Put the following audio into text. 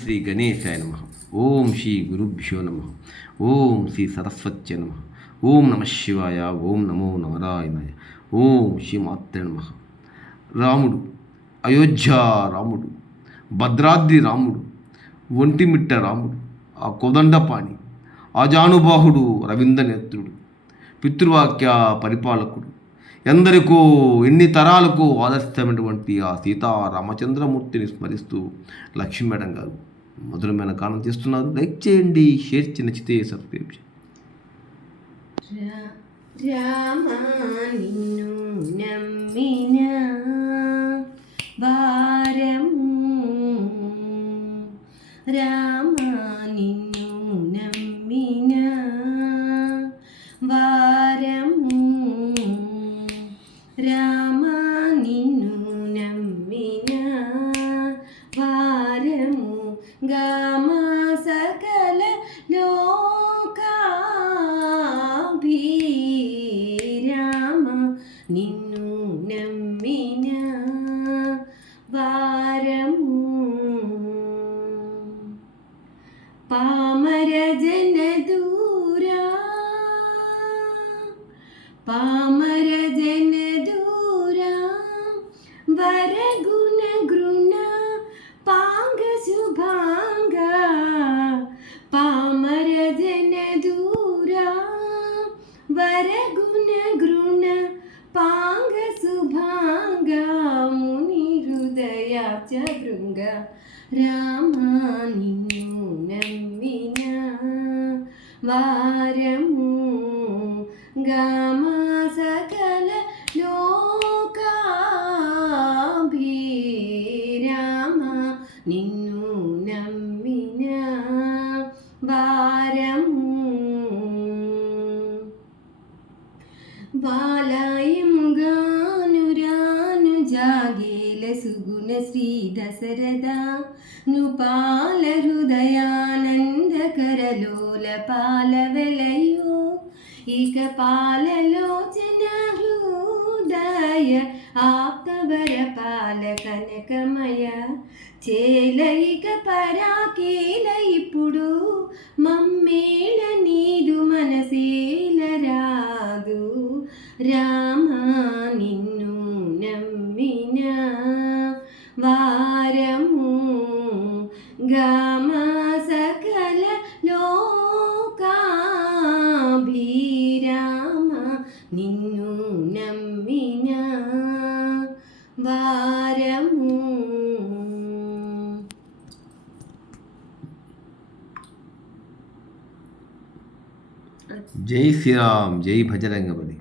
శ్రీ గణేశాయ నమ. ఓం శ్రీ గురుభ్యో నమ. ఓం శ్రీ సరస్వత్య నమ. ఓం నమ శివాయ. ఓం నమో నారాయణాయ. ఓం శ్రీ మాత్రే నమ. రాముడు, అయోధ్య రాముడు, భద్రాద్రి రాముడు, ఒంటిమిట్ట రాముడు, ఆ కోదండపాణి, ఆజానుబాహుడు, రవీంద్రనేత్రుడు, పితృవాక్య పరిపాలకుడు, ఎందరికో ఎన్ని తరాలకు ఆదర్శమైనటువంటి ఆ సీతారామచంద్రమూర్తిని స్మరిస్తూ లక్ష్మీ మేడం గారు మధురమైన గానం చేస్తున్నారు. లైక్ చేయండి, షేర్ చేసి నచ్చితే సబ్స్క్రైబ్ చేయండి. రామా నిన్ను నమ్మిన వారము, రామా నిన్ను నమ్మిన వారము, రామా నిన్ను నమ్మిన వారము, గామా సకల లోకాభిరామ నిన్ను నమ్మిన వారము, పామర జన దూరా, పామర జన దూరా, వరగుణ గృణ పాంగ శుభాంగ, పామర జన దూరా, వరగుణ గృణ పాంగ శుభాంగ, ముని హృదయాచ భృంగ, రామా నిన్ను నమ్మిన వారము, గామా సకల లోకాభిరామ నిన్ను నమ్మిన వారము, బాలాయం గాను రాను జాగేల సుగుణ శ్రీ దశరథ, నృపాల హృదయానందకరలోల పాల వెలయో, ఇక పాలలోచన హృదయ ఆప్తవర పాల కనకమయ, చేలయిక పరాకేల ఇప్పుడు మమ్మేళ నీదు మనసేల రాదు, రామా నిన్ను నమ్మిన వారము, గామా సకల లోకాభిరామ నిన్ను నమ్మిన వారము. జై శ్రీరామ్, జై భజరంగబలి.